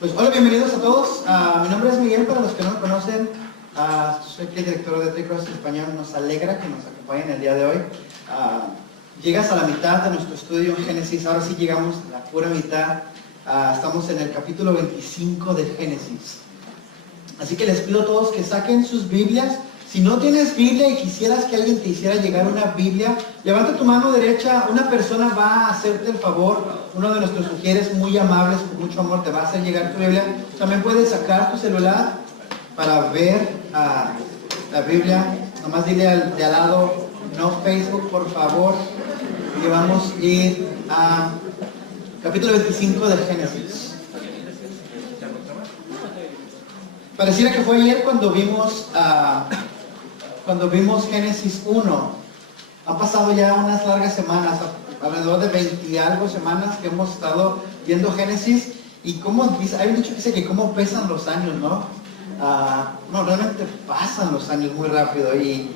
Pues hola, bienvenidos a todos. Mi nombre es Miguel, para los que no me conocen. Soy el director de Tricross Español. Nos alegra que nos acompañen el día de hoy. Llegas a la mitad de nuestro estudio en Génesis. Ahora sí llegamos a la pura mitad. Estamos en el capítulo 25 de Génesis. Así que les pido a todos que saquen sus Biblias. Si no tienes Biblia y quisieras que alguien te hiciera llegar una Biblia, levanta tu mano derecha. Una persona va a hacerte el favor. Uno de nuestros sugieres muy amables, con mucho amor, te va a hacer llegar tu Biblia. También puedes sacar tu celular para ver la Biblia. Nomás dile de al lado, no Facebook, por favor. Y vamos a ir a capítulo 25 de Génesis. Pareciera que fue ayer cuando vimos Génesis 1. Han pasado ya unas largas semanas, alrededor de 20 y algo semanas que hemos estado viendo Génesis. Y como dice, hay un dicho que dice que cómo pesan los años, ¿no? No, realmente pasan los años muy rápido. Y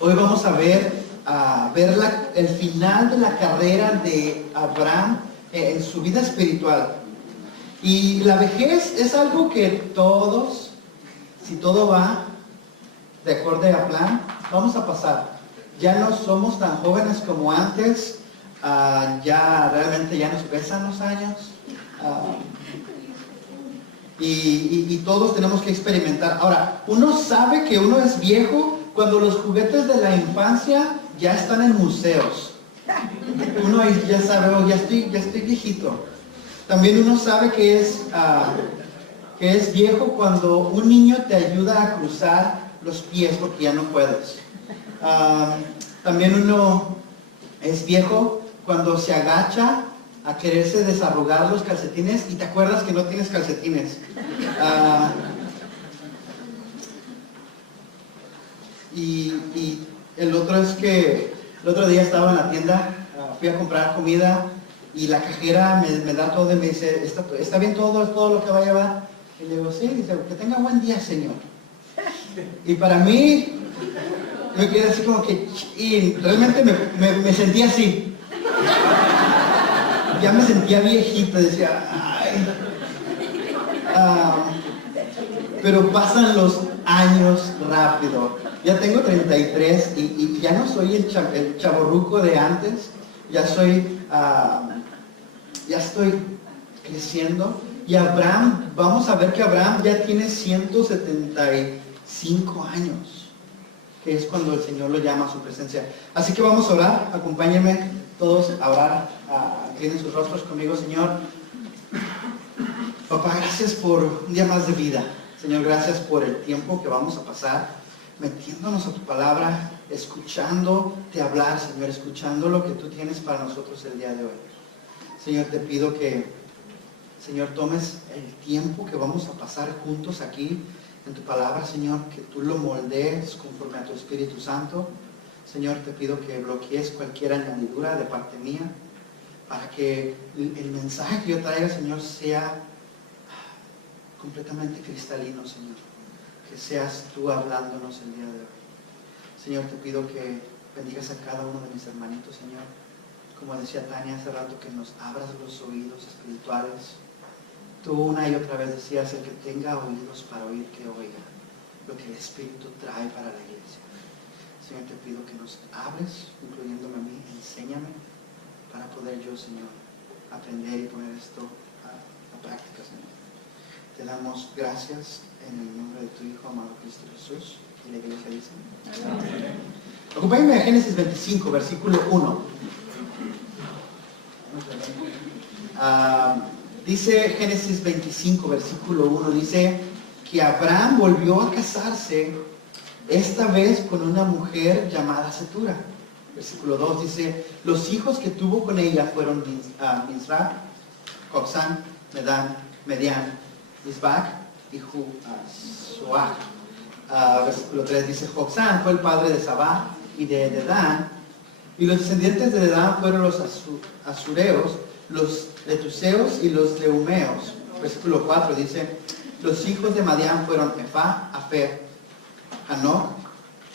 hoy vamos a ver el final de la carrera de Abraham en su vida espiritual. Y la vejez es algo que todos, si todo va de acuerdo a plan, vamos a pasar. Ya no somos tan jóvenes como antes, ya realmente ya nos pesan los años. Y todos tenemos que experimentar. Ahora, uno sabe que uno es viejo cuando los juguetes de la infancia ya están en museos. Uno ya sabe, ya estoy viejito. También uno sabe que es viejo cuando un niño te ayuda a cruzar los pies porque ya no puedes. También uno es viejo cuando se agacha a quererse desarrugar los calcetines y te acuerdas que no tienes calcetines. Y el otro es que el otro día estaba en la tienda, fui a comprar comida y la cajera me da todo y me dice, ¿está bien todo lo que va a llevar? Y le digo, sí, dice, que tenga buen día, señor. Y para mí, me quedé así como que, y realmente me sentía así. Ya me sentía viejito, decía, ay. Pero pasan los años rápido. Ya tengo 33 y ya no soy el chavorruco de antes. Ya estoy creciendo. Y Abraham, vamos a ver que Abraham ya tiene 175 años, que es cuando el Señor lo llama a su presencia. Así que vamos a orar. Acompáñenme todos a orar. Tienen sus rostros conmigo, Señor. Papá, gracias por un día más de vida. Señor, gracias por el tiempo que vamos a pasar metiéndonos a tu palabra, escuchándote hablar, Señor, escuchando lo que tú tienes para nosotros el día de hoy. Señor, te pido que, Señor, tomes el tiempo que vamos a pasar juntos aquí en tu palabra, Señor, que tú lo moldees conforme a tu Espíritu Santo. Señor, te pido que bloquees cualquier añadidura de parte mía, para que el mensaje que yo traiga, Señor, sea completamente cristalino, Señor. Que seas tú hablándonos el día de hoy. Señor, te pido que bendigas a cada uno de mis hermanitos, Señor. Como decía Tania hace rato, que nos abras los oídos espirituales. Tú una y otra vez decías, el que tenga oídos para oír, que oiga lo que el Espíritu trae para la iglesia. Señor, te pido que nos abres, incluyéndome a mí, enséñame, para poder yo, Señor, aprender y poner esto a práctica, Señor. Te damos gracias en el nombre de tu Hijo amado Cristo Jesús. Y la iglesia dice, amén. Acompáñenme a Génesis 25, versículo 1. Dice Génesis 25, versículo 1, dice que Abraham volvió a casarse, esta vez con una mujer llamada Setura. Versículo 2 dice, los hijos que tuvo con ella fueron Misra, Joksán, Medián, Isbac y Suach. Versículo 3 dice, Joksán fue el padre de Sabá y de Dedán, y los descendientes de Dedán fueron los asureos, los letuseos y los leumeos. Versículo 4 dice, los hijos de Madián fueron Efá, Afer, Hanoc,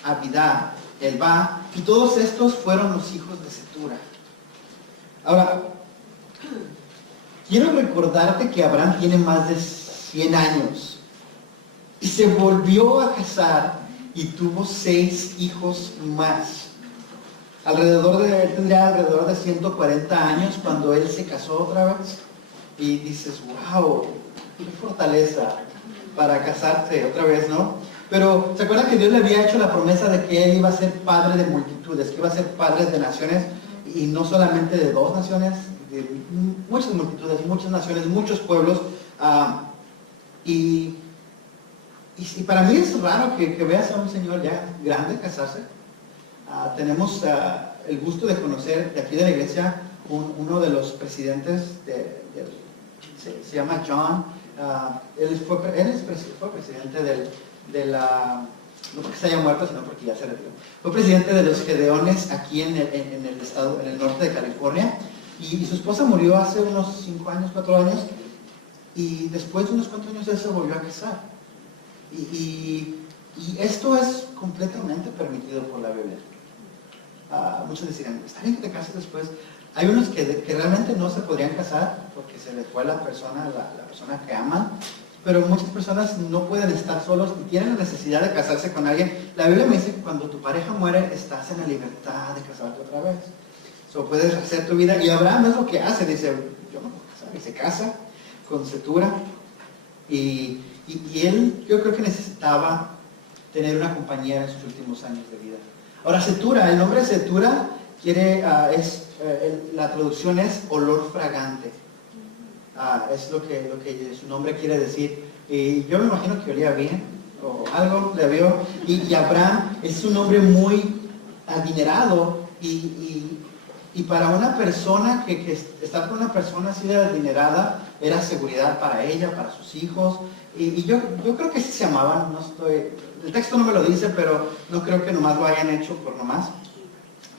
Abidá, Elbá, y todos estos fueron los hijos de Setura. Ahora, quiero recordarte que Abraham tiene más de 100 años y se volvió a casar y tuvo 6 hijos más. Él tendría alrededor de 140 años cuando él se casó otra vez. Y dices, wow, qué fortaleza para casarse otra vez, ¿no? Pero ¿se acuerdan que Dios le había hecho la promesa de que él iba a ser padre de multitudes, que iba a ser padre de naciones, y no solamente de 2 naciones, de muchas multitudes, muchas naciones, muchos pueblos? Y para mí es raro que veas a un señor ya grande casarse. Tenemos el gusto de conocer de aquí de la iglesia uno de los presidentes se llama John. Él fue presidente no porque se haya muerto, sino porque ya se retiró. Fue presidente de los Gedeones aquí en el estado, en el norte de California, y su esposa murió hace unos 5 años, 4 años, y después de unos cuantos años él se volvió a casar. Y esto es completamente permitido por la Biblia. Muchos decirán, está bien que te cases después. Hay unos que realmente no se podrían casar porque se les fue la persona que aman, pero muchas personas no pueden estar solos y tienen la necesidad de casarse con alguien. La Biblia me dice que cuando tu pareja muere, estás en la libertad de casarte otra vez. Puedes hacer tu vida, y Abraham es lo que hace, dice, yo me voy a casar, y se casa con Cetura, y él, yo creo que necesitaba tener una compañera en sus últimos años de vida. Ahora, Cetura, el nombre Cetura la traducción es olor fragante. Es lo que su nombre quiere decir. Y yo me imagino que olía bien, o algo le vio. Y Abraham es un hombre muy adinerado, y para una persona que estar con una persona así de adinerada era seguridad para ella, para sus hijos. Y yo creo que sí se amaban. El texto no me lo dice, pero no creo que nomás lo hayan hecho por nomás.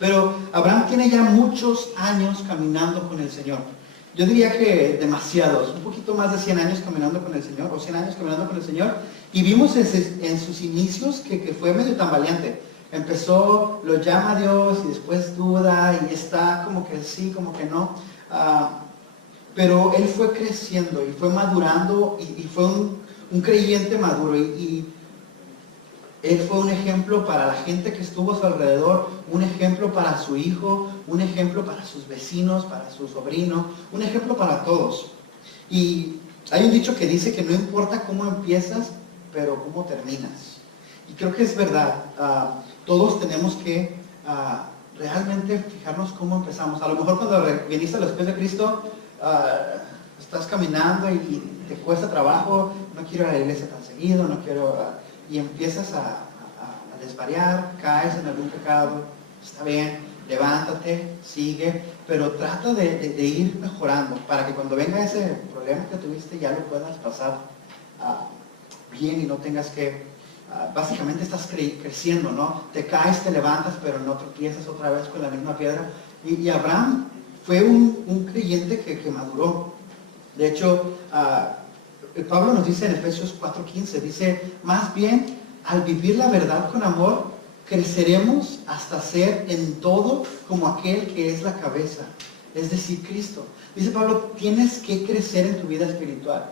Pero Abraham tiene ya muchos años caminando con el Señor. Yo diría que demasiados, un poquito más de 100 años caminando con el Señor, o 100 años caminando con el Señor. Y vimos en sus inicios que fue medio tambaleante. Empezó, lo llama a Dios y después duda y está como que sí, como que no. Pero él fue creciendo y fue madurando y fue un creyente maduro. Y él fue un ejemplo para la gente que estuvo a su alrededor, un ejemplo para su hijo, un ejemplo para sus vecinos, para su sobrino, un ejemplo para todos. Y hay un dicho que dice que no importa cómo empiezas, pero cómo terminas. Y creo que es verdad. Todos tenemos que realmente fijarnos cómo empezamos. A lo mejor cuando viniste a los pies de Cristo, estás caminando y te cuesta trabajo, no quiero ir a la iglesia tan seguido, no quiero... y empiezas a desvariar, caes en algún pecado. Está bien, levántate, sigue, pero trata de ir mejorando para que cuando venga ese problema que tuviste ya lo puedas pasar bien y no tengas que... básicamente estás creciendo, ¿no? Te caes, te levantas, pero no tropiezas otra vez con la misma piedra. Y Abraham fue un creyente que maduró. De hecho, Pablo nos dice en Efesios 4:15, dice, más bien, al vivir la verdad con amor, creceremos hasta ser en todo como aquel que es la cabeza, es decir, Cristo. Dice Pablo, tienes que crecer en tu vida espiritual.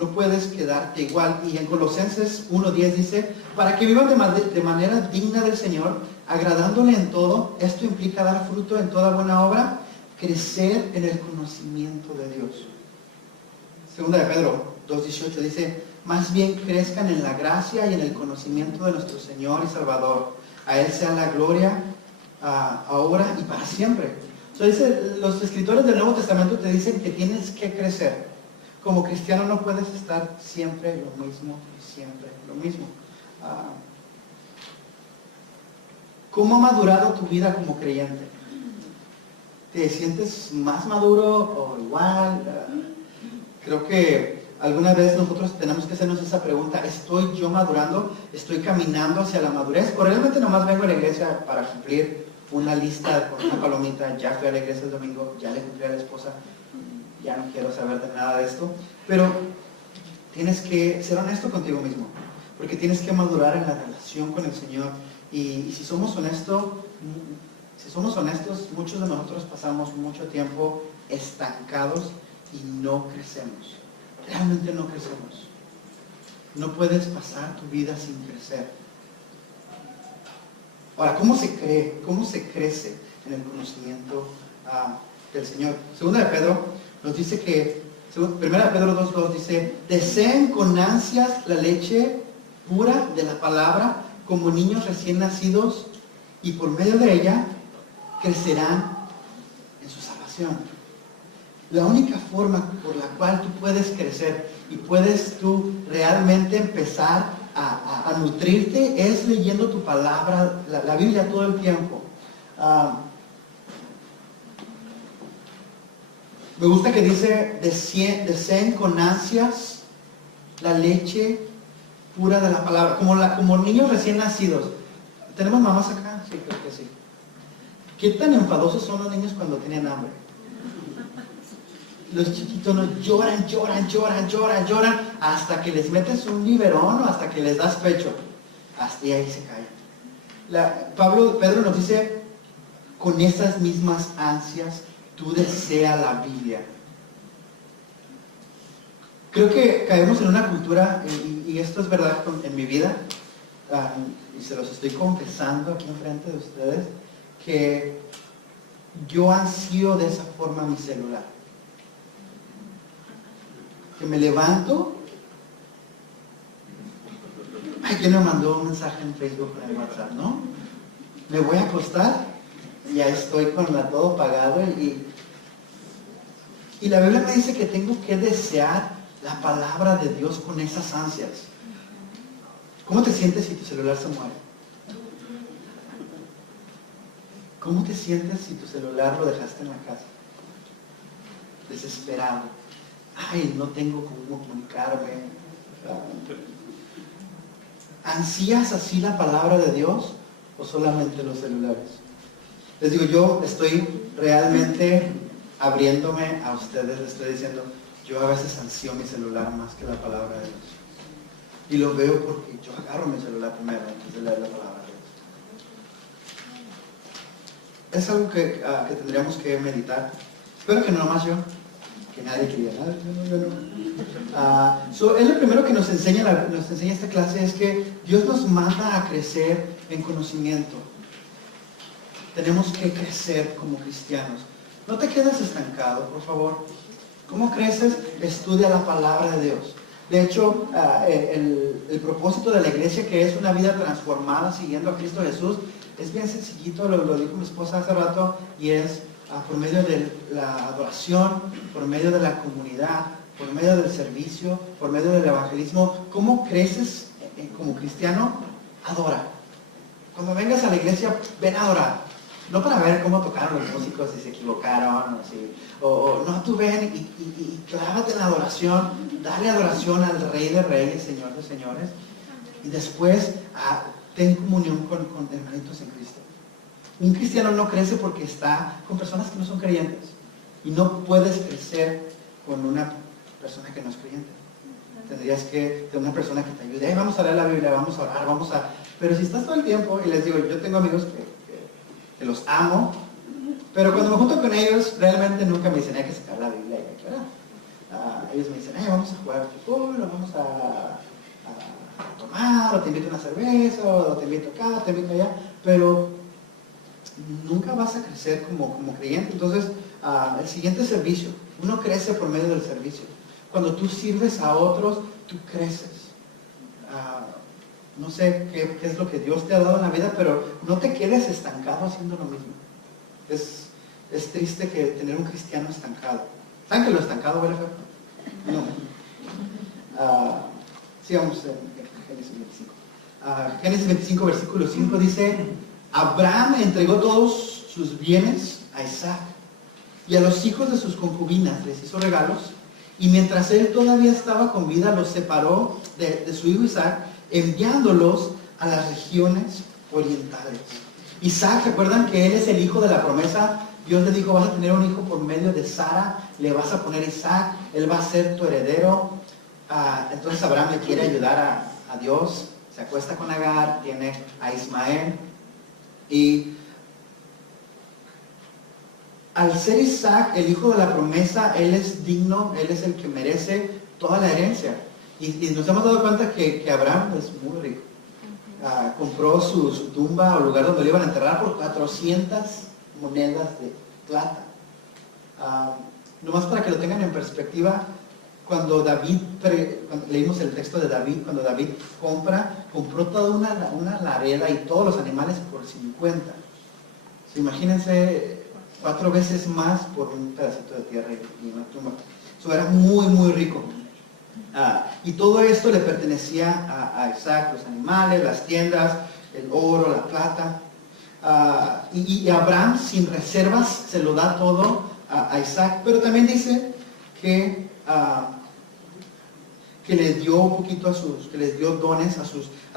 No puedes quedarte igual. Y en Colosenses 1:10 dice, para que vivan de manera digna del Señor, agradándole en todo. Esto implica dar fruto en toda buena obra, crecer en el conocimiento de Dios. Segunda de Pedro 2:18 dice, más bien crezcan en la gracia y en el conocimiento de nuestro Señor y Salvador. A Él sea la gloria ahora y para siempre. Dice, los escritores del Nuevo Testamento te dicen que tienes que crecer. Como cristiano no puedes estar siempre lo mismo y siempre lo mismo. ¿Cómo ha madurado tu vida como creyente? ¿Te sientes más maduro o igual? Creo que alguna vez nosotros tenemos que hacernos esa pregunta, ¿estoy yo madurando? ¿Estoy caminando hacia la madurez? ¿O realmente nomás vengo a la iglesia para cumplir una lista con una palomita? Ya fui a la iglesia el domingo, ya le cumplí a la esposa, ya no quiero saber de nada de esto. Pero tienes que ser honesto contigo mismo, porque tienes que madurar en la relación con el Señor. Y si somos honestos, muchos de nosotros pasamos mucho tiempo estancados y no crecemos. Realmente no crecemos. No puedes pasar tu vida sin crecer. Ahora, ¿cómo se cree? ¿Cómo se crece en el conocimiento del Señor? Segunda de Pedro nos dice que, primera de Pedro 2:2 dice, deseen con ansias la leche pura de la palabra como niños recién nacidos y por medio de ella crecerán en su salvación. La única forma por la cual tú puedes crecer y puedes tú realmente empezar a nutrirte es leyendo tu palabra, la Biblia todo el tiempo. Me gusta que dice, deseen con ansias la leche pura de la palabra, como niños recién nacidos. ¿Tenemos mamás acá? Sí, creo que sí. ¿Qué tan enfadosos son los niños cuando tienen hambre? Los chiquitos lloran hasta que les metes un biberón o hasta que les das pecho. Hasta ahí se caen. Pedro nos dice, con esas mismas ansias, tú deseas la Biblia. Creo que caemos en una cultura, y esto es verdad en mi vida, y se los estoy confesando aquí enfrente de ustedes, que yo ansío de esa forma mi celular. Que me levanto. ¿Quién me mandó un mensaje en Facebook o en WhatsApp, no? Me voy a acostar, ya estoy con todo pagado y la Biblia me dice que tengo que desear la palabra de Dios con esas ansias. ¿Cómo te sientes si tu celular se muere? ¿Cómo te sientes si tu celular lo dejaste en la casa? Desesperado. Ay, no tengo cómo comunicarme. ¿Ansías así la palabra de Dios o solamente los celulares? Les digo, yo estoy realmente abriéndome a ustedes, les estoy diciendo, yo a veces ansío mi celular más que la palabra de Dios. Y lo veo porque yo agarro mi celular primero antes de leer la palabra de Dios. Es algo que tendríamos que meditar. Espero que no nomás yo. Que nadie quería nada, es lo primero que nos enseña esta clase, es que Dios nos manda a crecer en conocimiento. Tenemos que crecer como cristianos. No te quedes estancado, por favor. ¿Cómo creces? Estudia la palabra de Dios. De hecho, el propósito de la iglesia, que es una vida transformada siguiendo a Cristo Jesús, es bien sencillito, lo dijo mi esposa hace rato, y es por medio de la adoración, por medio de la comunidad, por medio del servicio, por medio del evangelismo. ¿Cómo creces como cristiano? Adora. Cuando vengas a la iglesia, ven a adorar. No para ver cómo tocaron los músicos, si se equivocaron, no, tú ven y clávate en la adoración, dale adoración al Rey de Reyes, Señor de Señores, y después ten comunión con hermanitos en Cristo. Un cristiano no crece porque está con personas que no son creyentes. Y no puedes crecer con una persona que no es creyente. Tendrías que tener una persona que te ayude. Vamos a leer la Biblia, vamos a orar, Pero si estás todo el tiempo, y les digo, yo tengo amigos que los amo, pero cuando me junto con ellos, realmente nunca me dicen, hay que sacar la Biblia y hay que orar. Ellos me dicen, vamos a jugar fútbol, o vamos a tomar, o te invito a una cerveza, o te invito acá, te invito allá. Pero nunca vas a crecer como creyente. Entonces, el siguiente servicio, uno crece por medio del servicio. Cuando tú sirves a otros, tú creces. No sé qué es lo que Dios te ha dado en la vida, pero no te quedes estancado haciendo lo mismo. Es triste que tener un cristiano estancado. ¿Saben que lo estancado huele feo? No. Sigamos en Génesis 25. Génesis 25, versículo 5 dice: Abraham entregó todos sus bienes a Isaac, y a los hijos de sus concubinas les hizo regalos, y mientras él todavía estaba con vida, los separó de su hijo Isaac, enviándolos a las regiones orientales. Isaac, ¿recuerdan que él es el hijo de la promesa? Dios le dijo, vas a tener un hijo por medio de Sara, le vas a poner Isaac, él va a ser tu heredero. Entonces Abraham le quiere ayudar a Dios, se acuesta con Agar, tiene a Ismael, y al ser Isaac el hijo de la promesa, él es digno, él es el que merece toda la herencia. Y nos hemos dado cuenta que Abraham es muy rico. Compró su tumba o lugar donde lo iban a enterrar por 400 monedas de plata. Nomás para que lo tengan en perspectiva, cuando leímos el texto de David, cuando David compró toda una lareda y todos los animales por 50. Imagínense 4 veces más por un pedacito de tierra y una tumba. Eso era muy, muy rico. Y todo esto le pertenecía a Isaac, los animales, las tiendas, el oro, la plata. Y Abraham, sin reservas, se lo da todo a Isaac, pero también dice que les dio un poquito que les dio dones a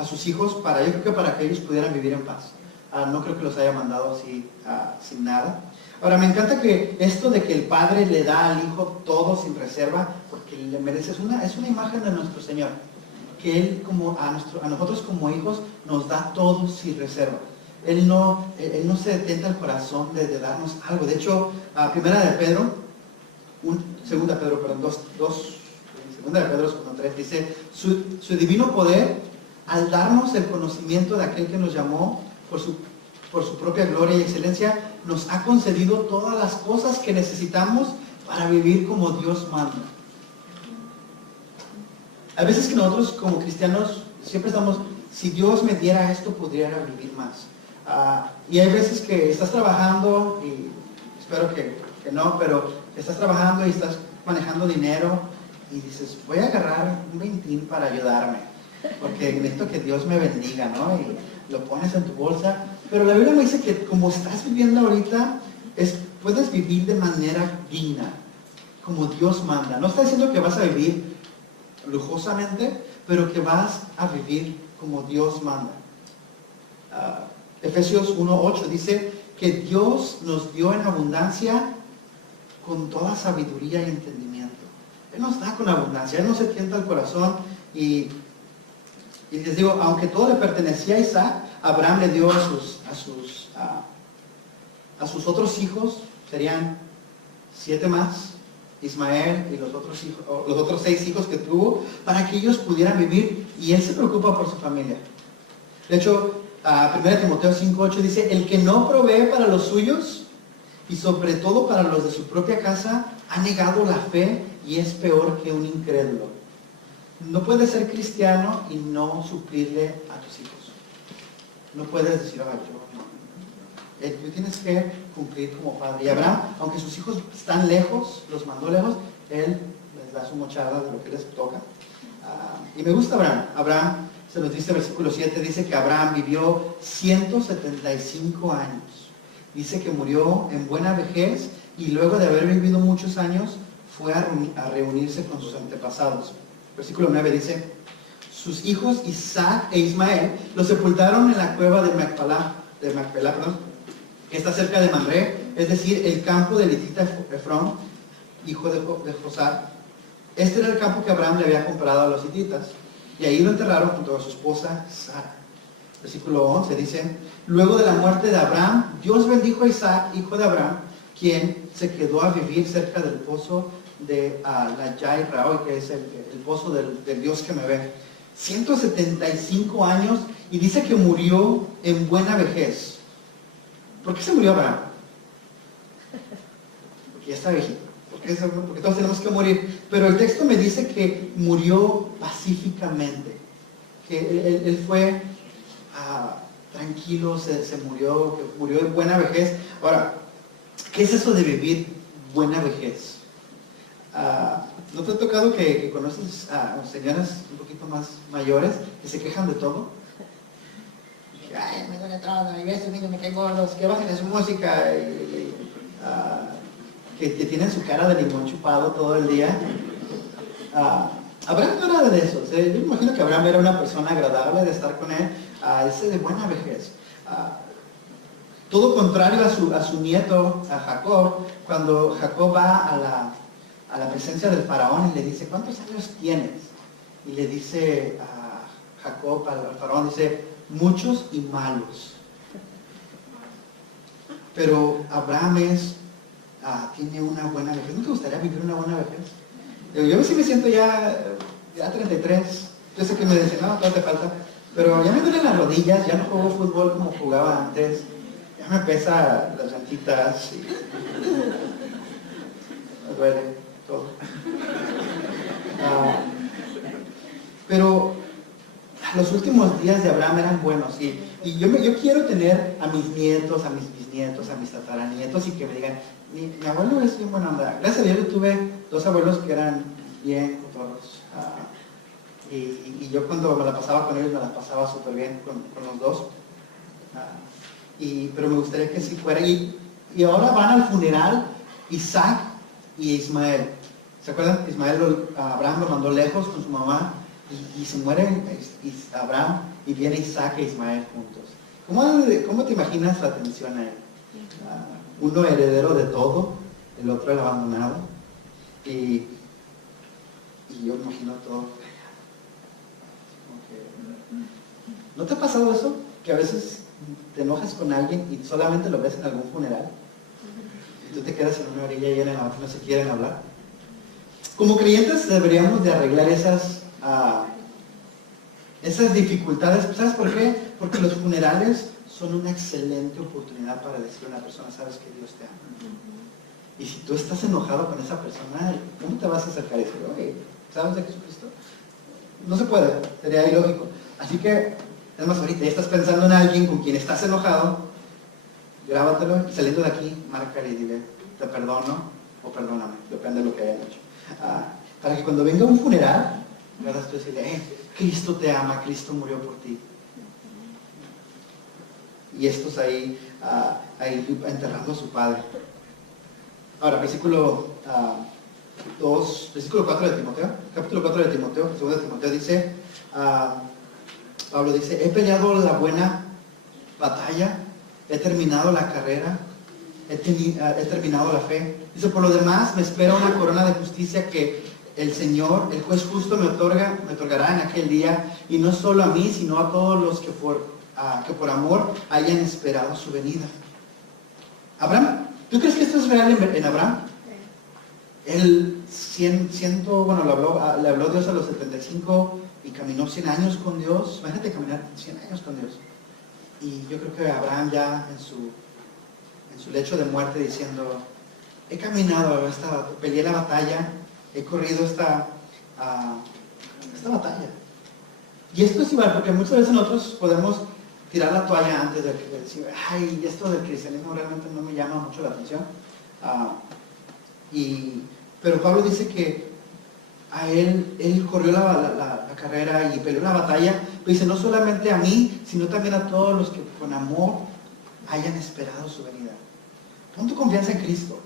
sus hijos, yo creo que para que ellos pudieran vivir en paz. No creo que los haya mandado así sin nada. Ahora, me encanta que esto de que el padre le da al hijo todo sin reserva, porque le merece, es una imagen de nuestro Señor, que Él como a nosotros como hijos nos da todo sin reserva. Él no se detenta el corazón de darnos algo. De hecho, segunda de Pedro 1:3 dice, su divino poder, al darnos el conocimiento de aquel que nos llamó por su propia gloria y excelencia, nos ha concedido todas las cosas que necesitamos para vivir como Dios manda. A veces que nosotros como cristianos siempre estamos, si Dios me diera esto, pudiera vivir más. Y hay veces que estás trabajando, y espero que no, pero estás trabajando y estás manejando dinero y dices, voy a agarrar un 20 para ayudarme, porque necesito que Dios me bendiga, ¿no? Y lo pones en tu bolsa. Pero la Biblia me dice que como estás viviendo ahorita, puedes vivir de manera digna, como Dios manda. No está diciendo que vas a vivir lujosamente, pero que vas a vivir como Dios manda. Efesios 1:8 dice que Dios nos dio en abundancia con toda sabiduría y entendimiento. Él nos da con abundancia, Él no se tienta el corazón. Y les digo, aunque todo le pertenecía a Isaac, Abraham le dio a sus otros hijos, serían 7 más, Ismael y los otros 6 hijos que tuvo, para que ellos pudieran vivir, y Él se preocupa por su familia. De hecho, 1 Timoteo 5:8 dice, el que no provee para los suyos, y sobre todo para los de su propia casa, ha negado la fe y es peor que un incrédulo. No puedes ser cristiano y no suplirle a tus hijos. No puedes decir, yo no. Tú tienes que cumplir como padre. Y Abraham, aunque sus hijos están lejos, los mandó lejos, él les da su mochada de lo que les toca. Y me gusta Abraham. Abraham, se nos dice versículo 7, dice que Abraham vivió 175 años. Dice que murió en buena vejez y luego de haber vivido muchos años fue a reunirse con sus antepasados. Versículo 9 dice, sus hijos Isaac e Ismael los sepultaron en la cueva de Macpelá, que está cerca de Mamre, es decir, el campo del hitita Efrón, hijo de Josar. Este era el campo que Abraham le había comprado a los hititas, y ahí lo enterraron junto a su esposa Sara. Versículo 11 dice, luego de la muerte de Abraham, Dios bendijo a Isaac, hijo de Abraham, quien se quedó a vivir cerca del pozo de la Yai Raoi, que es el pozo del Dios que me ve. 175 años, y dice que murió en buena vejez. ¿Por qué se murió Abraham? Porque ya está viejito. Porque todos tenemos que morir. Pero el texto me dice que murió pacíficamente. Que él fue tranquilo, se murió, que murió en buena vejez. Ahora, ¿qué es eso de vivir buena vejez? ¿No te ha tocado que conoces a señoras un poquito más mayores que se quejan de todo? Ay, me duele todo, y ves, me caen gordos, que bajen de su música, que tienen su cara de limón chupado todo el día? Abraham no era de eso. Yo me imagino que Abraham era una persona agradable de estar con él, ese de buena vejez. Todo contrario a su nieto, a Jacob, cuando Jacob va a la presencia del faraón y le dice, ¿cuántos años tienes? Y le dice a Jacob, al faraón, dice, muchos y malos. Pero Abraham es tiene una buena vejez. ¿No te gustaría vivir una buena vejez? Yo sí me siento ya 33. Yo sé que me dicen, no, todavía te falta. Pero ya me duelen las rodillas, ya no juego fútbol como jugaba antes. Ya me pesa las llantitas y me duele todo. Pero los últimos días de Abraham eran buenos, y yo quiero tener a mis nietos, a mis bisnietos, a mis tataranietos, y que me digan, mi abuelo es bien buena onda. Gracias a Dios yo tuve 2 abuelos que eran bien cotorros. Y yo cuando me la pasaba con ellos, me la pasaba súper bien con los dos. Pero me gustaría que sí fuera. Y ahora van al funeral Isaac y Ismael. ¿Se acuerdan? Abraham lo mandó lejos con su mamá, y se mueren Abraham, y viene Isaac e Ismael juntos. ¿Cómo te imaginas la tensión ahí? Uno heredero de todo, el otro el abandonado. Y yo me imagino todo. ¿No te ha pasado eso? Que a veces te enojas con alguien y solamente lo ves en algún funeral, y tú te quedas en una orilla y en la otra no se quieren hablar. Como creyentes deberíamos de arreglar esas dificultades. ¿Sabes por qué? Porque los funerales son una excelente oportunidad para decirle a una persona, sabes que Dios te ama. Y si tú estás enojado con esa persona, ¿cómo te vas a acercar y decir, oye, ¿sabes de Jesucristo? No se puede, sería ilógico. Así que, es más, ahorita ya estás pensando en alguien con quien estás enojado, grábatelo y saliendo de aquí, márcale y dile, te perdono o perdóname, depende de lo que hayan hecho. Para que cuando venga un funeral, puedas tú decirle, Cristo te ama, Cristo murió por ti. Y estos ahí enterrando a su padre. Ahora, versículo 4 de Timoteo, capítulo 4 de Timoteo, 2 de Timoteo dice, Pablo dice, he peleado la buena batalla, he terminado la carrera, he terminado la fe. Dice, por lo demás me espera una corona de justicia que el Señor, el juez justo, me otorgará en aquel día, y no solo a mí, sino a todos los que por amor hayan esperado su venida. Abraham, ¿tú crees que esto es real en Abraham? Él, le habló Dios a los 75 y caminó 100 años con Dios. Imagínate caminar 100 años con Dios. Y yo creo que Abraham ya en su lecho de muerte diciendo, he caminado, peleé la batalla, he corrido esta batalla. Y esto es igual, porque muchas veces nosotros podemos tirar la toalla antes de decir, ay, esto del cristianismo realmente no me llama mucho la atención. Pero Pablo dice que a él corrió la carrera y peleó la batalla, pero dice, no solamente a mí, sino también a todos los que con amor hayan esperado su venida. Pon tu confianza en Cristo.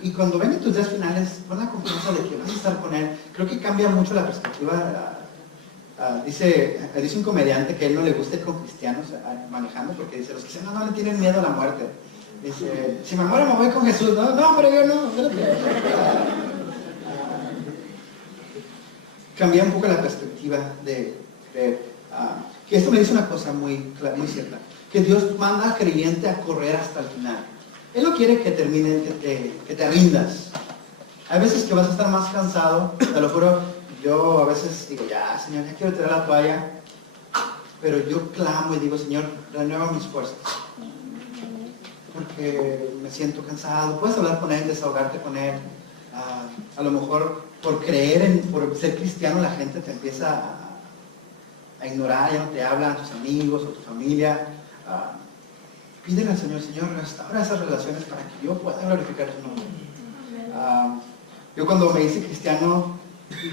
Y cuando vengan tus días finales, pon la confianza de que vas a estar con Él. Creo que cambia mucho la perspectiva. Dice un comediante que a él no le gusta ir con cristianos manejando, porque dice, los cristianos no le tienen miedo a la muerte. Dice, si me muero me voy con Jesús. No, pero yo no. Cambia un poco la perspectiva de que esto me dice una cosa muy cierta, que Dios manda al creyente a correr hasta el final. Él no quiere que termine, que te rindas. Hay veces que vas a estar más cansado, te lo juro. Yo a veces digo, ya, Señor, ya quiero tirar la toalla, pero yo clamo y digo, Señor, renueva mis fuerzas, porque me siento cansado. Puedes hablar con Él, desahogarte con Él. A lo mejor por ser cristiano la gente te empieza a ignorar, ya no te hablan tus amigos o tu familia. Pídele al Señor, restaura esas relaciones para que yo pueda glorificar su nombre. Yo cuando me hice cristiano,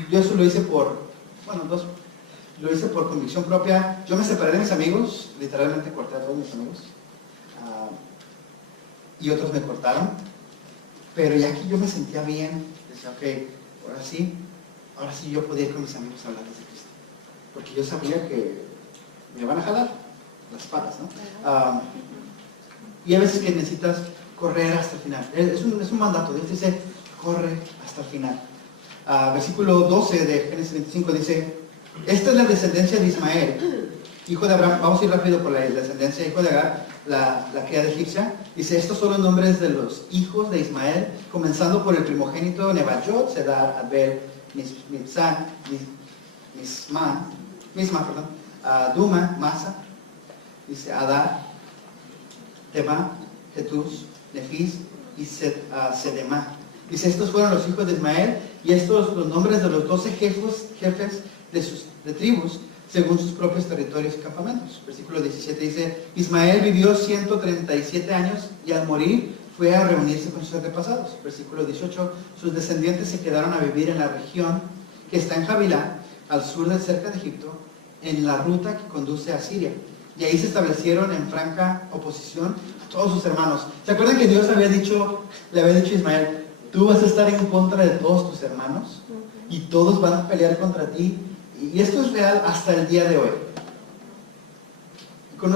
yo eso lo hice por convicción propia. Yo me separé de mis amigos, literalmente corté a todos mis amigos, y otros me cortaron, pero ya que yo me sentía bien, decía, ok, ahora sí yo podía ir con mis amigos a hablar de Cristo, porque yo sabía que me van a jalar las patas, ¿no? Y a veces que necesitas correr hasta el final. Es un mandato. Dios dice, corre hasta el final. Versículo 12 de Génesis 25 dice, esta es la descendencia de Ismael. hijo de Abraham, vamos a ir rápido por la descendencia, hijo de Agar, la criada egipcia. Dice, estos son los nombres de los hijos de Ismael, comenzando por el primogénito Nebajot, Sedar, Abel, Misma, Duma, Masa, dice Adar, Tema, Jetús, Nefis y Sedema. Dice, estos fueron los hijos de Ismael, y estos los nombres de los 12 jefes de tribus, según sus propios territorios y campamentos. Versículo 17 dice, Ismael vivió 137 años y al morir fue a reunirse con sus antepasados. Versículo 18, sus descendientes se quedaron a vivir en la región que está en Javilá, al sur de cerca de Egipto, en la ruta que conduce a Siria. Y ahí se establecieron en franca oposición todos sus hermanos. ¿Se acuerdan que Dios le había dicho a Ismael, tú vas a estar en contra de todos tus hermanos y todos van a pelear contra ti? Y esto es real hasta el día de hoy.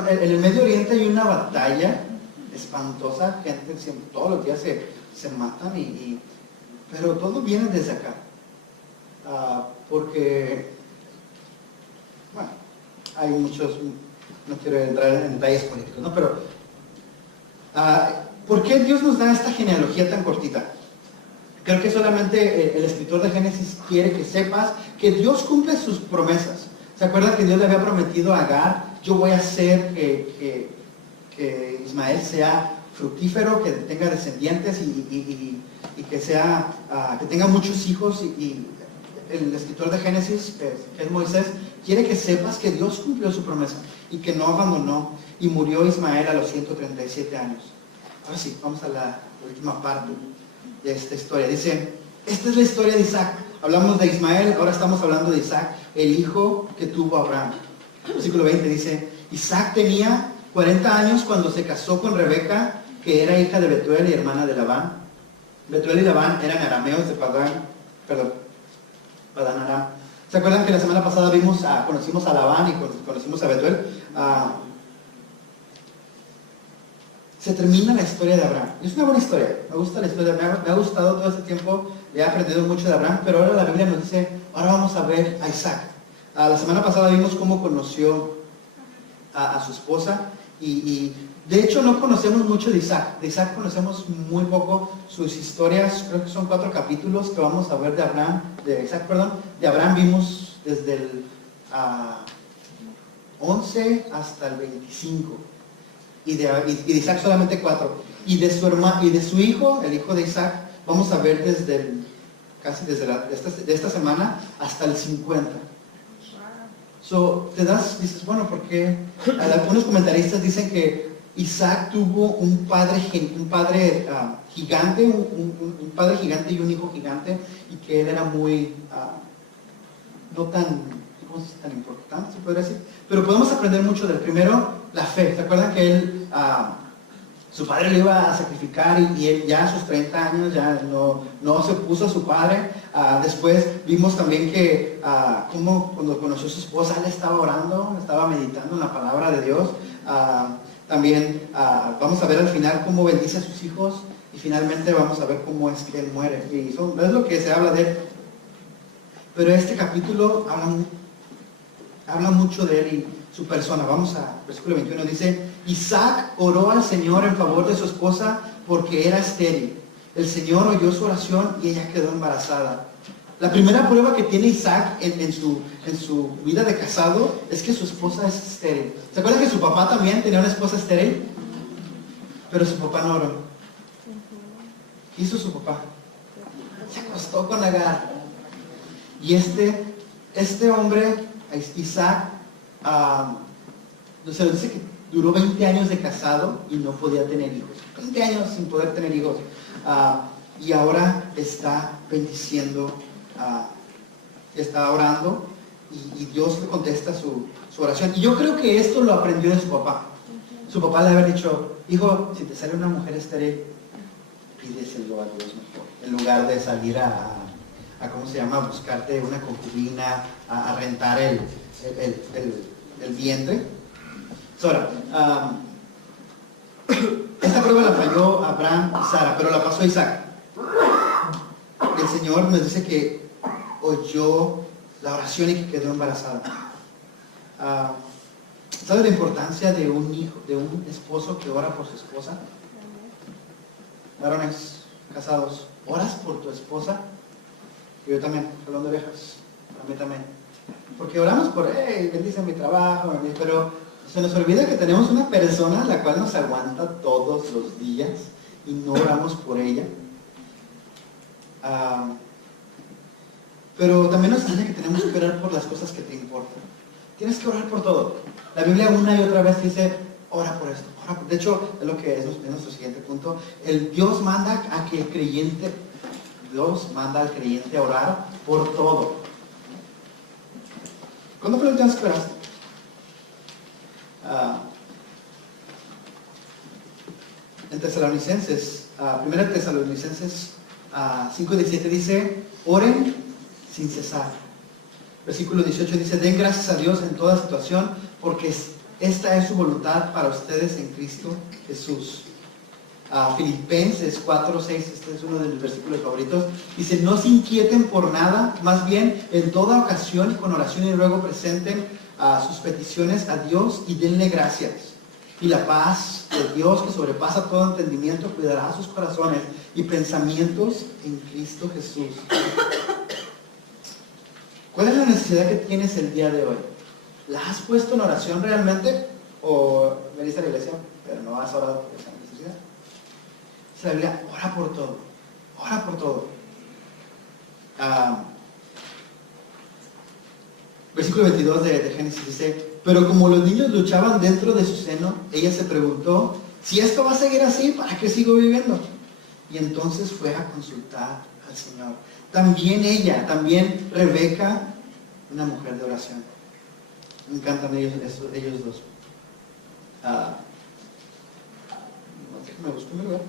En el Medio Oriente hay una batalla espantosa, gente todos los días se matan, pero todo viene desde acá. Porque, bueno, hay muchos, no quiero entrar en detalles políticos, ¿no? Pero, ¿por qué Dios nos da esta genealogía tan cortita? Creo que solamente el escritor de Génesis quiere que sepas que Dios cumple sus promesas. ¿Se acuerdan que Dios le había prometido a Agar, yo voy a hacer que Ismael sea fructífero, que tenga descendientes y que tenga muchos hijos? Y el escritor de Génesis, que es Moisés, quiere que sepas que Dios cumplió su promesa y que no abandonó, y murió Ismael a los 137 años. Ahora sí, vamos a la última parte de esta historia. Dice, esta es la historia de Isaac. Hablamos de Ismael, ahora estamos hablando de Isaac, el hijo que tuvo Abraham. Versículo 20 dice, Isaac tenía 40 años cuando se casó con Rebeca, que era hija de Betuel y hermana de Labán. Betuel y Labán eran arameos de Padán Aram. ¿Se acuerdan que la semana pasada conocimos a Labán y conocimos a Betuel? Se termina la historia de Abraham. Es una buena historia, me gusta la historia de Abraham, me ha gustado todo este tiempo, he aprendido mucho de Abraham, pero ahora la Biblia nos dice, ahora vamos a ver a Isaac. La semana pasada vimos cómo conoció a su esposa, y de hecho no conocemos mucho de Isaac. De Isaac conocemos muy poco. Sus historias, creo que son 4 capítulos que vamos a ver de Abraham vimos desde el 11 hasta el 25. Y de Isaac solamente 4. Y de su hijo, el hijo de Isaac, vamos a ver desde esta semana hasta el 50. Dices, bueno, ¿por qué? Algunos comentaristas dicen que Isaac tuvo un padre gigante, un padre gigante y un hijo gigante, y que él era muy, no tan importante, se podría decir. Pero podemos aprender mucho del primero, la fe. ¿Se acuerdan que él, su padre le iba a sacrificar y él ya a sus 30 años ya no se opuso a su padre? Después vimos también que como cuando conoció a su esposa, él estaba orando, estaba meditando en la palabra de Dios. También vamos a ver al final cómo bendice a sus hijos, y finalmente vamos a ver cómo es que él muere. Y es lo que se habla de él. Pero este capítulo habla mucho de él y su persona. Vamos a versículo 21, dice, Isaac oró al Señor en favor de su esposa porque era estéril. El Señor oyó su oración y ella quedó embarazada. La primera prueba que tiene Isaac en su vida de casado es que su esposa es estéril. ¿Se acuerdan que su papá también tenía una esposa estéril? Pero su papá no oró. ¿Qué hizo su papá? Se acostó con Agar. Y este hombre, Isaac, se dice que duró 20 años de casado y no podía tener hijos. 20 años sin poder tener hijos. Y ahora está bendiciendo, está orando, y Dios le contesta su oración. Y yo creo que esto lo aprendió de su papá. Su papá le había dicho, hijo, si te sale una mujer estéril, pídeselo a Dios mejor, en lugar de salir a ¿cómo se llama?, a buscarte una concubina, a rentar el vientre. Ahora, esta prueba la falló Abraham y Sara, pero la pasó Isaac. El Señor nos dice que oyó la oración y que quedó embarazada. ¿Sabes la importancia de un hijo, de un esposo que ora por su esposa? Varones casados, ¿oras por tu esposa? Yo también, jalón de orejas, a mí también. Porque oramos por, bendice mi trabajo, pero se nos olvida que tenemos una persona la cual nos aguanta todos los días y no oramos por ella. Pero también nos enseña que tenemos que orar por las cosas que te importan. Tienes que orar por todo. La Biblia una y otra vez dice, ora por esto. Ora por... De hecho, es lo que es nuestro siguiente punto. Dios manda al creyente a orar por todo. ¿Cuándo fue la última vez que oraste? En Tesalonicenses, 1 Tesalonicenses 5:17 dice, oren sin cesar. Versículo 18 dice, den gracias a Dios en toda situación, porque esta es su voluntad para ustedes en Cristo Jesús. Filipenses 4:6, este es uno de mis versículos favoritos, dice, no se inquieten por nada, más bien en toda ocasión y con oración y ruego presenten sus peticiones a Dios y denle gracias. Y la paz de Dios, que sobrepasa todo entendimiento, cuidará sus corazones y pensamientos en Cristo Jesús. ¿Cuál es la necesidad que tienes el día de hoy? ¿La has puesto en oración realmente? ¿O veniste a la iglesia, pero no has orado por esa necesidad? La Biblia, ora por todo. Ora por todo. Versículo 22 de Génesis dice, pero como los niños luchaban dentro de su seno, ella se preguntó, si esto va a seguir así, ¿para qué sigo viviendo? Y entonces fue a consultar al Señor. También Rebeca, una mujer de oración. Me encantan ellos dos. Me gustó mi lugar.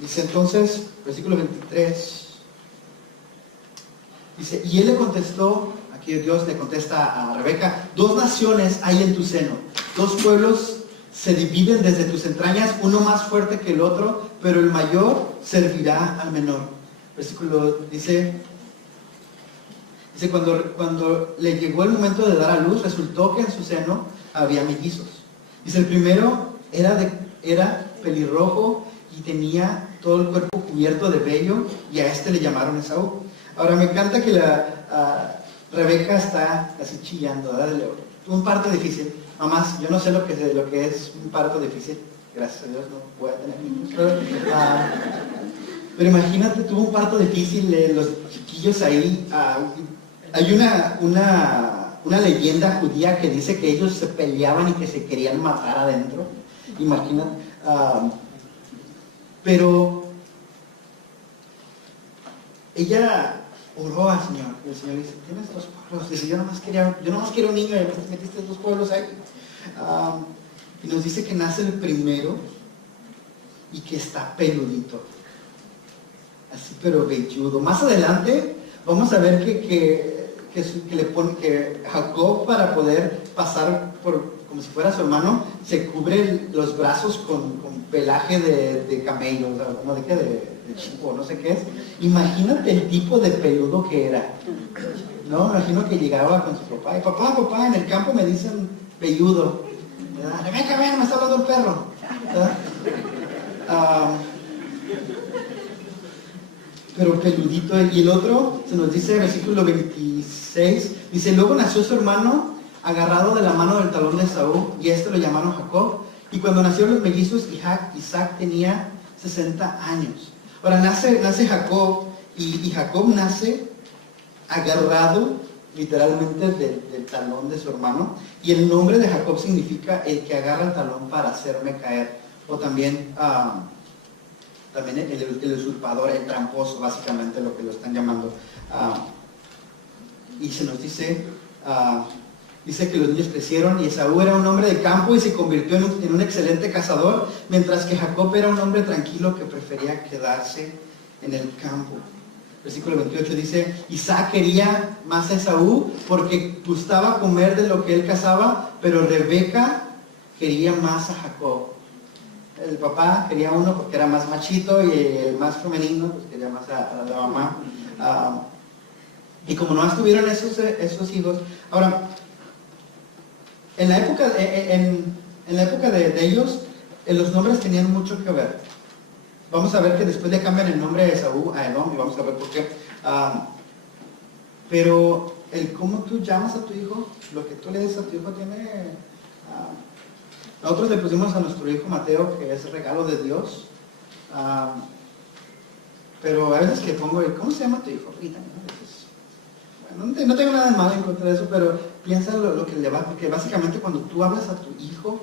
Dice entonces, versículo 23, dice, y él le contestó, aquí Dios le contesta a Rebeca, 2 naciones hay en tu seno, 2 pueblos se dividen desde tus entrañas, uno más fuerte que el otro, pero el mayor servirá al menor. Versículo dice cuando le llegó el momento de dar a luz, resultó que en su seno había mellizos. Dice, el primero era pelirrojo y tenía todo el cuerpo cubierto de vello, y a este le llamaron Esaú. Ahora me encanta que Rebeca está así chillando, ¿verdad? Tuvo un parto difícil. Mamás, yo no sé lo que es un parto difícil. Gracias a Dios no voy a tener niños. Pero imagínate, tuvo un parto difícil, los chiquillos ahí. Hay una leyenda judía que dice que ellos se peleaban y que se querían matar adentro. Imagínate. Pero ella oró al Señor. Y el Señor dice, tienes 2 pueblos. Dice, yo nomás quiero un niño y metiste 2 pueblos ahí. Y nos dice que nace el primero y que está peludito. Así pero velludo. Más adelante vamos a ver que Jacob, para poder pasar como si fuera su hermano, se cubre los brazos con pelaje de camello, ¿no? de chivo, no sé qué es. Imagínate el tipo de peludo que era. No, me imagino que llegaba con su papá y papá, en el campo me dicen velludo. Rebeca, ven, me está hablando el perro. Pero peludito. Y el otro, se nos dice, versículo 26, dice, luego nació su hermano agarrado de la mano del talón de Esaú, y a este lo llamaron Jacob. Y cuando nacieron los mellizos, Isaac tenía 60 años. Ahora nace Jacob, y Jacob nace agarrado literalmente del talón de su hermano, y el nombre de Jacob significa el que agarra el talón para hacerme caer, o también el usurpador, el tramposo, básicamente lo que lo están llamando. Y se nos dice que los niños crecieron, y Esaú era un hombre de campo y se convirtió en un excelente cazador, mientras que Jacob era un hombre tranquilo que prefería quedarse en el campo. Versículo 28 dice, Isaac quería más a Esaú porque gustaba comer de lo que él cazaba, pero Rebeca quería más a Jacob. El papá quería uno porque era más machito y el más femenino pues quería más a la mamá. Y como no tuvieron esos hijos, ahora, en la época, en la época de ellos, los nombres tenían mucho que ver. Vamos a ver que después le cambian el nombre de Esaú a Edom y vamos a ver por qué. Pero el cómo tú llamas a tu hijo, lo que tú le dices a tu hijo tiene... nosotros le pusimos a nuestro hijo Mateo, que es regalo de Dios. Pero a veces que pongo, ¿cómo se llama tu hijo? Y también a veces, bueno, no tengo nada de malo en contra de eso, pero piensa lo que le va, porque básicamente cuando tú hablas a tu hijo,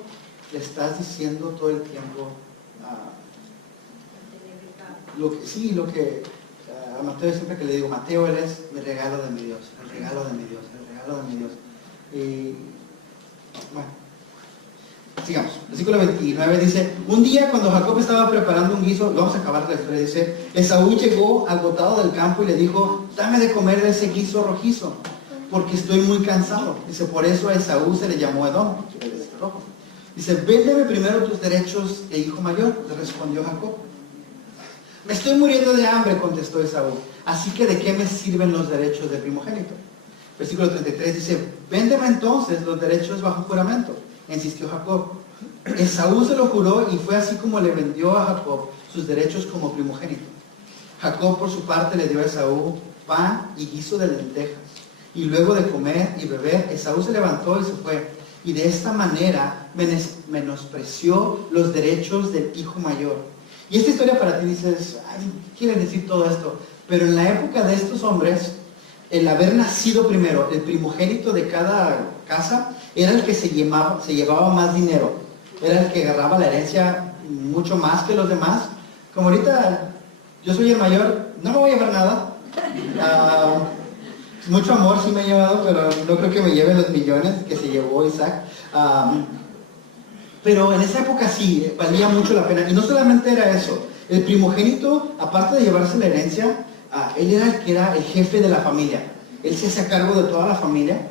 le estás diciendo todo el tiempo a Mateo siempre que le digo, Mateo, él es el regalo de mi Dios, el regalo de mi Dios, el regalo de mi Dios. Y bueno, sigamos. Versículo 29 dice, un día cuando Jacob estaba preparando un guiso, vamos a acabar la historia, dice, Esaú llegó agotado del campo y le dijo, dame de comer de ese guiso rojizo, porque estoy muy cansado. Dice, por eso a Esaú se le llamó Edom, porque es rojo. Dice, véndeme primero tus derechos de hijo mayor, le respondió Jacob. Me estoy muriendo de hambre, contestó Esaú, así que ¿de qué me sirven los derechos de primogénito? Versículo 33 dice, véndeme entonces los derechos bajo juramento, insistió Jacob. Esaú se lo juró y fue así como le vendió a Jacob sus derechos como primogénito. Jacob por su parte le dio a Esaú pan y guiso de lentejas. Y luego de comer y beber, Esaú se levantó y se fue. Y de esta manera menospreció los derechos del hijo mayor. Y esta historia para ti dices, ay, ¿qué quiere decir todo esto? Pero en la época de estos hombres, el haber nacido primero, el primogénito de cada casa, era el que se llevaba más dinero. Era el que agarraba la herencia mucho más que los demás. Como ahorita yo soy el mayor, no me voy a llevar nada. Mucho amor sí me he llevado, pero no creo que me lleve los millones que se llevó Isaac. Pero en esa época sí, valía mucho la pena. Y no solamente era eso. El primogénito, aparte de llevarse la herencia, él era el que era el jefe de la familia. Él se hacía cargo de toda la familia.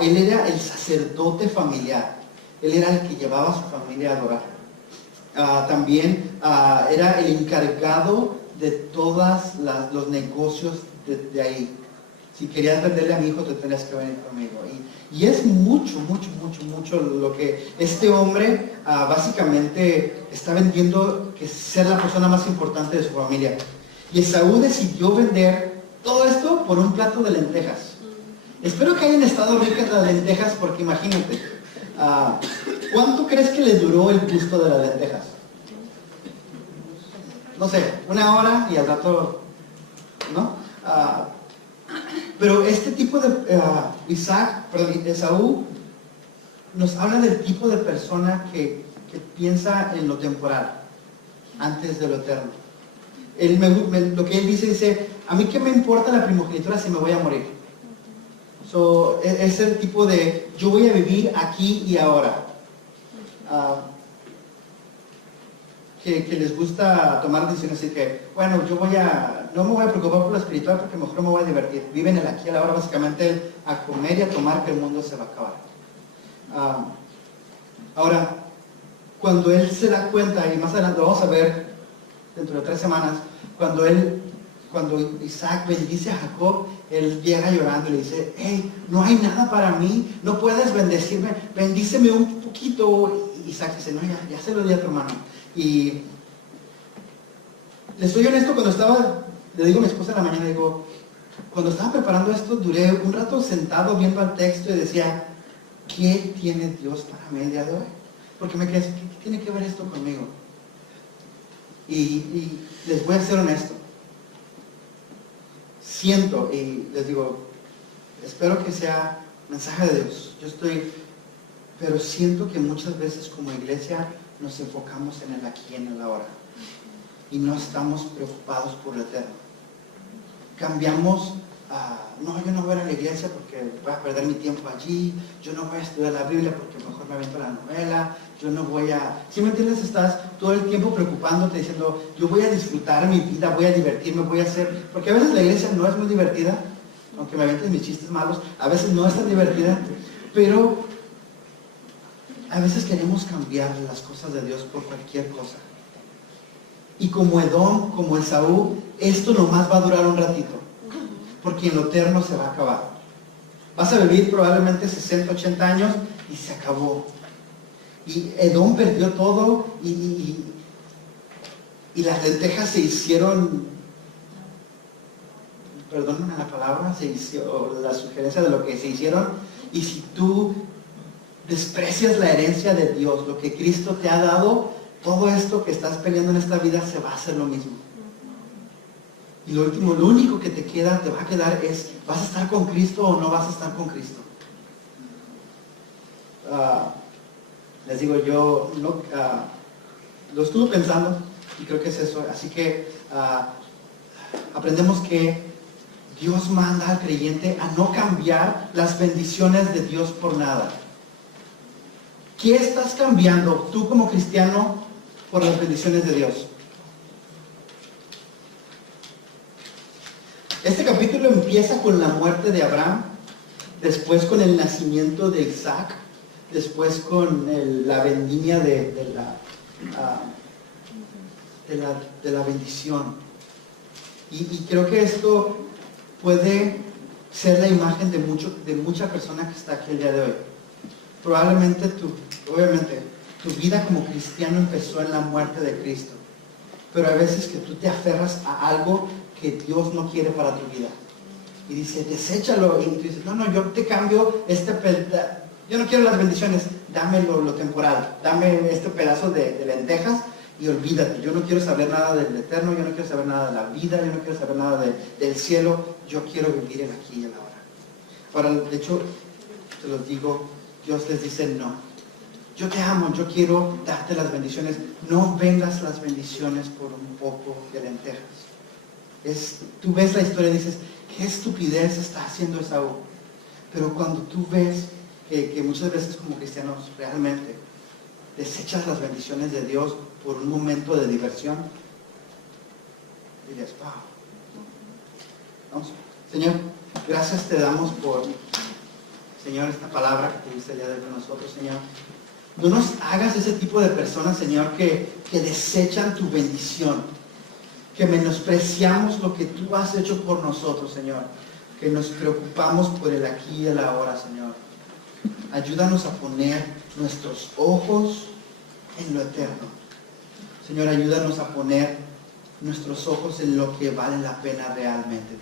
Él era el sacerdote familiar. Él era el que llevaba a su familia a adorar. También era el encargado de todos los negocios de ahí. Si querías venderle a mi hijo, te tenías que venir conmigo. Y es mucho lo que este hombre básicamente está vendiendo, que ser la persona más importante de su familia. Y Esaú decidió vender todo esto por un plato de lentejas. Espero que hayan estado ricas las lentejas, porque imagínate, ¿cuánto crees que le duró el gusto de las lentejas? No sé, 1 hora y al rato, ¿no? Pero este tipo de Esaú nos habla del tipo de persona que piensa en lo temporal antes de lo eterno. Lo que él dice, a mí qué me importa la primogenitura si me voy a morir. Es el tipo de, yo voy a vivir aquí y ahora. Que les gusta tomar decisiones así que, bueno, no me voy a preocupar por lo espiritual porque mejor me voy a divertir. Viven el aquí y el ahora, básicamente a comer y a tomar, que el mundo se va a acabar. Ahora, cuando él se da cuenta, y más adelante vamos a ver dentro de 3 semanas, cuando Isaac bendice a Jacob, él llega llorando y le dice, hey, no hay nada para mí, no puedes bendecirme, bendíceme un poquito. Y Isaac dice, no, ya se lo di a tu hermano. Y les soy honesto, le digo a mi esposa en la mañana, digo, cuando estaba preparando esto, duré un rato sentado viendo el texto y decía, ¿qué tiene Dios para mí el día de hoy? Porque me quedé, ¿qué tiene que ver esto conmigo? Y les voy a ser honesto. Siento, y les digo, espero que sea mensaje de Dios. Pero siento que muchas veces como iglesia nos enfocamos en el aquí y en el ahora. Y no estamos preocupados por lo eterno. Cambiamos no, yo no voy a ir a la iglesia porque voy a perder mi tiempo allí, yo no voy a estudiar la Biblia porque mejor me avento la novela, yo no voy a... ¿Sí me entiendes? Estás todo el tiempo preocupándote diciendo, yo voy a disfrutar mi vida, voy a divertirme, voy a hacer... Porque a veces la iglesia no es muy divertida, aunque me avienten mis chistes malos, a veces no es tan divertida, pero a veces queremos cambiar las cosas de Dios por cualquier cosa. Y como Edom, como Esaú, esto nomás va a durar un ratito, porque en lo eterno se va a acabar. Vas a vivir probablemente 60, 80 años y se acabó. Y Edom perdió todo y las lentejas se hicieron, perdónenme la palabra, se hizo la sugerencia de lo que se hicieron. Y si tú desprecias la herencia de Dios, lo que Cristo te ha dado, todo esto que estás peleando en esta vida se va a hacer lo mismo. Y lo único que te va a quedar es, ¿vas a estar con Cristo o no vas a estar con Cristo? Les digo, yo no, lo estuve pensando y creo que es eso. Así que aprendemos que Dios manda al creyente a no cambiar las bendiciones de Dios por nada. ¿Qué estás cambiando tú como cristiano por las bendiciones de Dios? Este capítulo empieza con la muerte de Abraham, después con el nacimiento de Isaac, después con la vendimia de la bendición. Y creo que esto puede ser la imagen de mucha persona que está aquí el día de hoy. Probablemente tu vida como cristiano empezó en la muerte de Cristo, pero hay veces que tú te aferras a algo que Dios no quiere para tu vida. Y dice, deséchalo. Y tú dices, no, yo te cambio yo no quiero las bendiciones, dame lo temporal, dame este pedazo de lentejas y olvídate. Yo no quiero saber nada del eterno, yo no quiero saber nada de la vida, yo no quiero saber nada del cielo, yo quiero vivir el aquí y el ahora. Ahora, de hecho, te los digo, Dios les dice, no. Yo te amo, yo quiero darte las bendiciones. No vengas las bendiciones por un poco de lentejas. Tú ves la historia y dices, qué estupidez está haciendo Esaú. Pero cuando tú ves que muchas veces como cristianos realmente desechas las bendiciones de Dios por un momento de diversión, dirías, wow. Vamos, Señor, gracias te damos por, Señor, esta palabra que tuviste allá de nosotros, Señor. No nos hagas ese tipo de personas, Señor, que desechan tu bendición, que menospreciamos lo que tú has hecho por nosotros, Señor, que nos preocupamos por el aquí y el ahora, Señor. Ayúdanos a poner nuestros ojos en lo eterno. Señor, ayúdanos a poner nuestros ojos en lo que vale la pena realmente.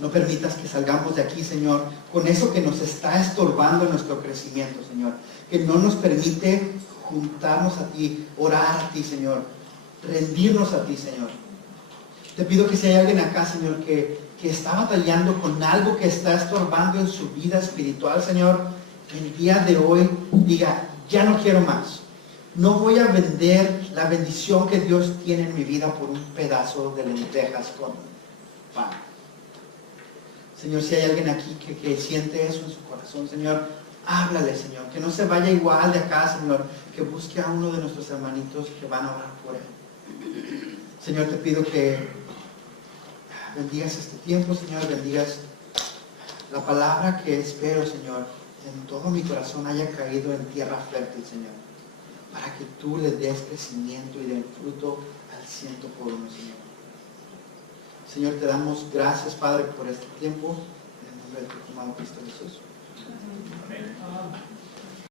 No permitas que salgamos de aquí, Señor, con eso que nos está estorbando en nuestro crecimiento, Señor, que no nos permite juntarnos a ti, orar a ti, Señor, rendirnos a ti, Señor. Te pido que si hay alguien acá, Señor, que está batallando con algo que está estorbando en su vida espiritual, Señor, el día de hoy diga, ya no quiero más. No voy a vender la bendición que Dios tiene en mi vida por un pedazo de lentejas con pan. Señor, si hay alguien aquí que siente eso en su corazón, Señor, háblale, Señor, que no se vaya igual de acá, Señor, que busque a uno de nuestros hermanitos que van a orar por él. Señor, te pido que bendigas este tiempo, Señor, bendigas la palabra que espero, Señor, en todo mi corazón haya caído en tierra fértil, Señor, para que tú le des crecimiento y den fruto al 100 por uno, Señor. Señor, te damos gracias, Padre, por este tiempo, en el nombre de tu amado Cristo Jesús. Amén.